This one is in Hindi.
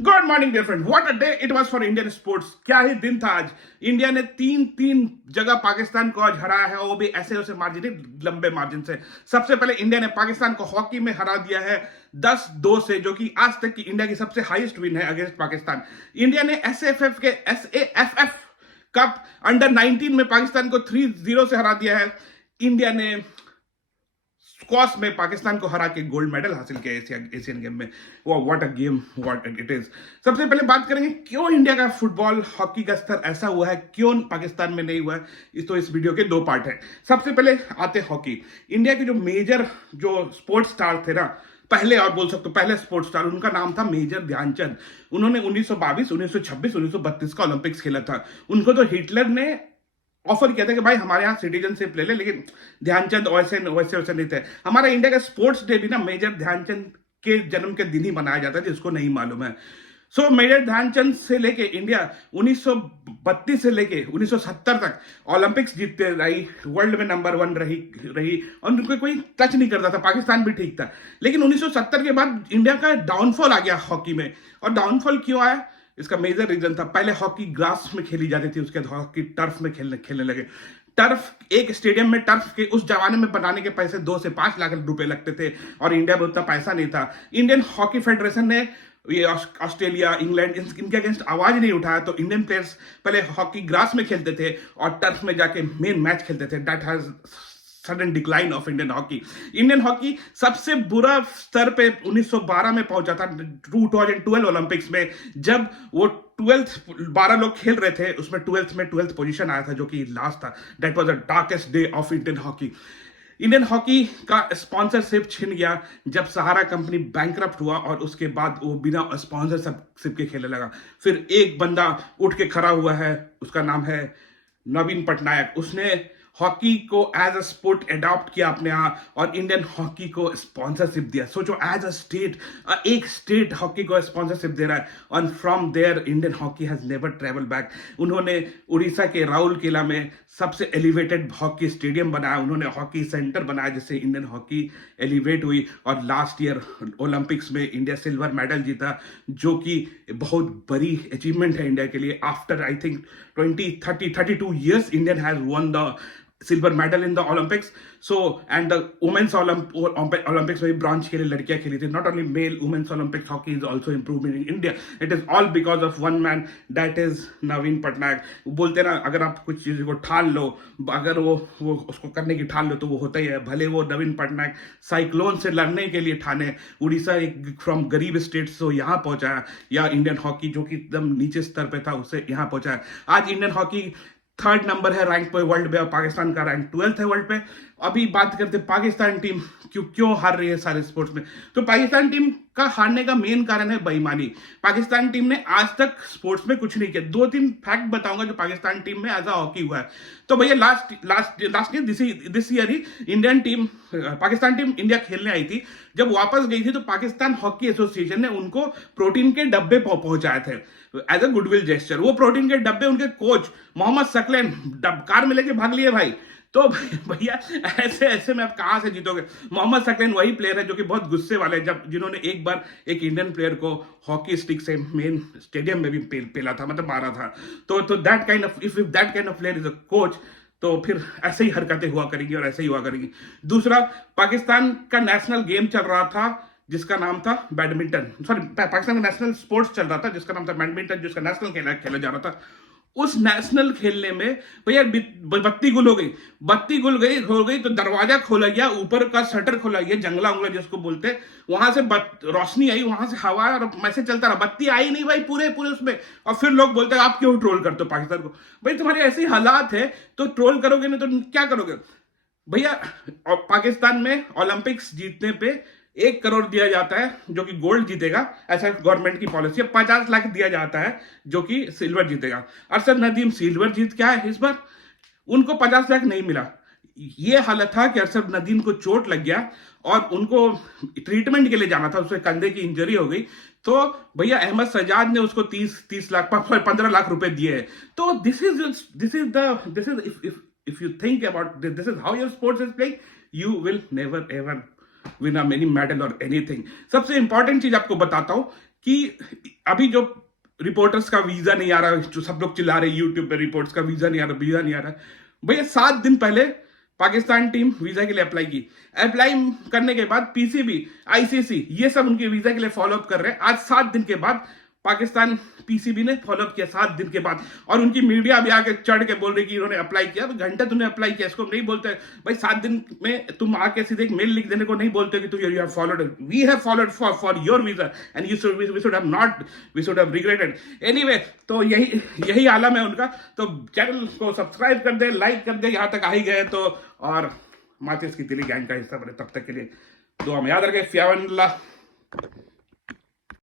Good morning dear friend, what a day it was for Indian sports. क्या ही दिन था आज। इंडिया ने तीन तीन जगह पाकिस्तान को आज हराया है, वो भी ऐसे ऐसे मार्जिन, लंबे मार्जिन से। सबसे पहले इंडिया ने पाकिस्तान को हॉकी में हरा दिया है 10-2 से, जो कि आज तक की इंडिया की सबसे हाईएस्ट विन है अगेंस्ट पाकिस्तान। इंडिया ने एसएएफएफ कप अंडर 19 में पाकिस्तान को 3-0 से हरा दिया है। इंडिया ने स्क्वाश में पाकिस्तान को हरा के गोल्ड मेडल हासिल किया एशियन गेम में। वो what a game, what it is. सबसे पहले बात करेंगे क्यों इंडिया का फुटबॉल हॉकी का स्तर ऐसा हुआ है, क्यों पाकिस्तान में नहीं हुआ है। तो इस वीडियो के दो पार्ट है। सबसे पहले आते हॉकी। इंडिया के जो मेजर जो स्पोर्ट्स स्टार थे ना, पहले, और बोल सकते हो पहले स्पोर्ट्स स्टार, उनका नाम था मेजर ध्यानचंद। उन्होंने 1922, 1926, 1932 का ओलंपिक्स खेला था। उनको तो हिटलर ने ऑफर किया था कि भाई हमारे यहाँ सिटीजनशिप ले ले, लेकिन ध्यानचंद वैसे वैसे वैसे नहीं थे। हमारा इंडिया का स्पोर्ट्स डे भी ना मेजर ध्यानचंद के जन्म के दिन ही मनाया जाता है, जिसको नहीं मालूम है। सो मेजर ध्यानचंद से लेके इंडिया 1932 से लेके 1970 तक ओलंपिक्स जीतते रही, वर्ल्ड में नंबर 1 रही और उनको कोई टच नहीं करता था। पाकिस्तान भी ठीक था, लेकिन 1970 के बाद इंडिया का डाउनफॉल आ गया हॉकी में। और डाउनफॉल क्यों आया, इसका मेजर रीजन था, पहले हॉकी ग्रास में खेली जाती थी, उसके बाद हॉकी टर्फ में खेलने लगे। टर्फ, एक स्टेडियम में टर्फ के उस जमाने में बनाने के पैसे 2 से 5 लाख रुपए लगते थे, और इंडिया में उतना पैसा नहीं था। इंडियन हॉकी फेडरेशन ने ये ऑस्ट्रेलिया, इंग्लैंड, इनके अगेंस्ट आवाज नहीं उठाया। तो इंडियन प्लेयर्स पहले हॉकी ग्रास में खेलते थे और टर्फ में जाके मेन मैच खेलते थे। That has sudden decline of Indian hockey. Indian hockey सबसे बुरा स्तर पे 1912 में पहुंचा था, 2012 ओलंपिक्स में, जब वो 12 लोग खेल रहे थे, उसमें 12th पोजीशन आया था, जो कि लास्ट था। That was the darkest day of Indian hockey. Indian hockey का स्पॉन्सरशिप छिन गया जब सहारा कंपनी बैंकरप्ट हुआ, और उसके बाद वो बिना स्पॉन्सरशिप के खेलने लगा। फिर एक बंदा उठ के खड़ा हुआ है, उसका नाम है नवीन पटनायक। उसने हॉकी को एज अ स्पोर्ट अडॉप्ट किया अपने यहाँ, और इंडियन हॉकी को स्पॉन्सरशिप दिया। सोचो, एज अ स्टेट, एक स्टेट हॉकी को स्पॉन्सरशिप दे रहा है, और from there Indian hockey has never travel back. उन्होंने उड़ीसा के राउरकेला में सबसे एलिवेटेड हॉकी स्टेडियम बनाया, उन्होंने हॉकी सेंटर बनाया, जिससे इंडियन हॉकी एलिवेट हुई। और लास्ट ईयर ओलंपिक्स में इंडिया सिल्वर मेडल जीता, जो कि बहुत बड़ी अचीवमेंट है इंडिया के लिए। After I think 32 years, Indian has won the silver medal in the Olympics. So, and the women's Olympics में ब्रॉन्ज के लिए लड़कियां खेली थी। Not only male women's Olympics hockey is also improving in India. It is all because of one man, that is Naveen Patnaik. बोलते ना, अगर आप कुछ चीज को ठान लो, अगर वो उसको करने की ठान लो, तो वो होता ही है। भले वो नवीन पटनायक साइक्लोन से लड़ने के लिए ठाने, उड़ीसा एक फ्रॉम गरीब स्टेट से यहाँ पहुंचाया, या इंडियन हॉकी जो कि एकदम नीचे स्तर पे था, उससे यहाँ पहुंचाया। आज इंडियन हॉकी 3rd नंबर है रैंक पे वर्ल्ड पे, और पाकिस्तान का रैंक 12th है वर्ल्ड पे। अभी बात करते हैं पाकिस्तान टीम क्यों हार रही है सारे स्पोर्ट्स में। तो पाकिस्तान टीम का हारने का मेन कारण है बेईमानी। पाकिस्तान टीम ने आज तक स्पोर्ट्स में कुछ नहीं किया। 2-3 फैक्ट बताऊंगा जो पाकिस्तान टीम में एज अ हॉकी हुआ है। तो भैया last year, this year he Indian team, Pakistan team India खेलने आई थी। जब वापस गई थी, तो पाकिस्तान हॉकी एसोसिएशन ने उनको प्रोटीन के डब्बे पहुंचाए थे एज अ गुडविल जेस्चर। वो प्रोटीन के डब्बे उनके कोच मोहम्मद सकलैन कार में लेके भाग लिए भाई। तो भैया ऐसे में आप कहां से जीतोगे। मोहम्मद सकलैन वही प्लेयर है जो कि बहुत गुस्से वाले, जिन्होंने एक बार एक इंडियन प्लेयर को हॉकी स्टिक से मेन स्टेडियम में भी पेला था, मतलब मारा था। तो that kind of, if that kind of player is a coach, तो फिर ऐसे ही हरकतें हुआ करेंगी और ऐसे ही हुआ करेंगी। दूसरा, पाकिस्तान का नेशनल गेम चल रहा था जिसका नाम था बैडमिंटन। सॉरी, पाकिस्तान का नेशनल स्पोर्ट्स चल रहा था जिसका नाम था बैडमिंटन, जिसका नेशनल खेला जा रहा था। उस नेशनल खेलने में भैया बत्ती गुल हो गई, तो दरवाजा खोला गया, ऊपर का शटर खोला गया, जंगला उंगला जिसको बोलते, वहां से रोशनी आई, वहां से हवा, और मैसेज चलता रहा। बत्ती आई नहीं भाई पूरे उसमें। और फिर लोग बोलते हैं आप क्यों ट्रोल करते हो पाकिस्तान को। भाई तुम्हारी ऐसी हालात है तो ट्रोल करोगे, नहीं तो क्या करोगे भैया। पाकिस्तान में ओलंपिक्स जीतने पे 1 करोड़ दिया जाता है, जो कि गोल्ड जीतेगा, ऐसा गवर्नमेंट की पॉलिसी है। 50 लाख दिया जाता है जो कि सिल्वर जीतेगा। अरशद नदीम सिल्वर जीत क्या है इस बार, उनको 50 लाख नहीं मिला। ये हालत था कि अरशद नदीम को चोट लग गया और उनको ट्रीटमेंट के लिए जाना था, उसके कंधे की इंजरी हो गई। तो भैया अहमद सजाद ने उसको 30 लाख 15 लाख रुपए दिए हैं। तो this is if you think about this is how your sports is playing, you will never ever win a many medal or anything. सबसे इंपॉर्टेंट चीज आपको बताता हूं कि अभी जो रिपोर्टर्स का वीजा नहीं आ रहा, जो सब लोग चिल्ला रहे यूट्यूब पे रिपोर्ट्स का वीजा नहीं आ रहा, वीजा नहीं आ रहा, भैया 7 दिन पहले पाकिस्तान टीम वीजा के लिए अप्लाई की। अप्लाई करने के बाद पीसीबी, आईसीसी ये सब उनके वीजा के लिए फॉलो अप कर रहे हैं। आज 7 दिन के बाद पाकिस्तान पीसीबी ने फॉलो अप किया 7 दिन के बाद, और उनकी मीडिया भी आके चढ़ के बोल रही कि इन्होंने अप्लाई किया। घंटे तुमने अप्लाई किया, इसको नहीं बोलते भाई 7 दिन में तुम आके सीधे एक मेल लिख देने को नहीं बोलते कि तुम you have followed, we have followed for your visa and we should have not, we should have regretted. Anyway, तो यही आलम है उनका। तो चैनल को सब्सक्राइब कर दे, लाइक कर दे, यहाँ तक आ ही गए तो, और माचिस की तिली गैंग का हिस्सा बने। तब तक के लिए दुआ में याद रखें। फ़ियामानिल्लाह।